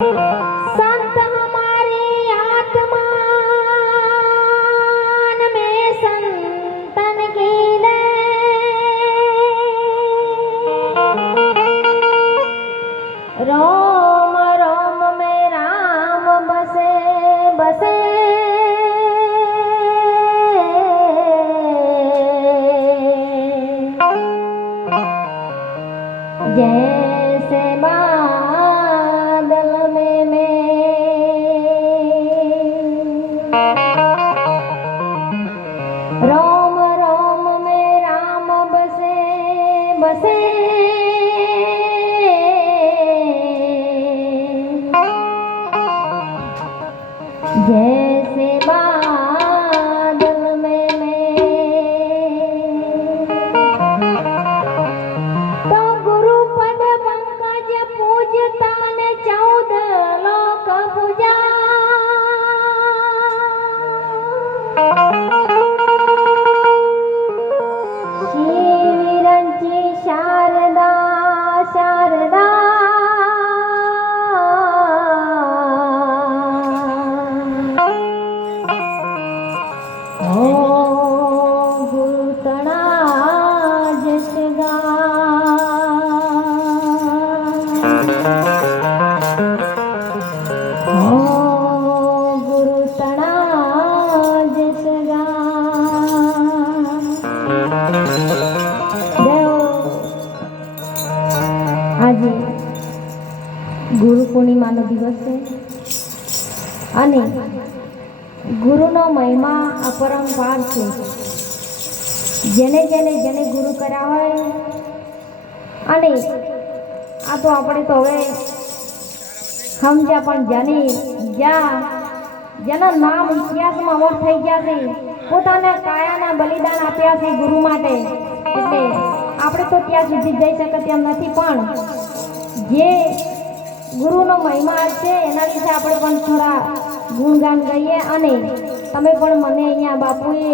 संत हमारी आत्मा में संतन की ले रोम रोम में राम बसे बसे जैसे बादल में रोम रोम में राम बसे बसे जैसे बादल में तो गुरु पद पंकज पूजता ने 14 लोक पूजा शिवरंची शारदा शारदा गुरुतणा जसगा गुरुतणा जसगा આજે ગુરુ પૂર્ણિમાનો દિવસ છે અને ગુરુનો મહિમા અપરંપાર છે. જેને ગુરુ કર્યા હોય અને આ તો આપણે તો હવે સમજ્યા, પણ જેના નામ ઇતિહાસમાં અમર થઈ ગયા છે, પોતાના કાયાના બલિદાન આપ્યા છે ગુરુ માટે, એટલે આપણે તો ત્યાં સુધી જઈ શકે તેમ નથી. પણ જે ગુરુનો મહિમા છે એના વિશે આપણે પણ થોડા ગુણગાન ગાઈએ. અને તમે પણ મને અહીંયા બાપુએ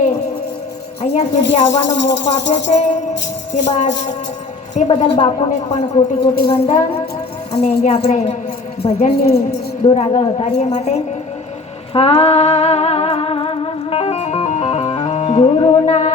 અહીંયા સુધી આવવાનો મોકો આપ્યો છે તે બદલ બાપુને પણ કોટી કોટી વંદન. અને અહીંયા આપણે ભજનની દોર આગળ વધારીએ માટે હા ગુરુના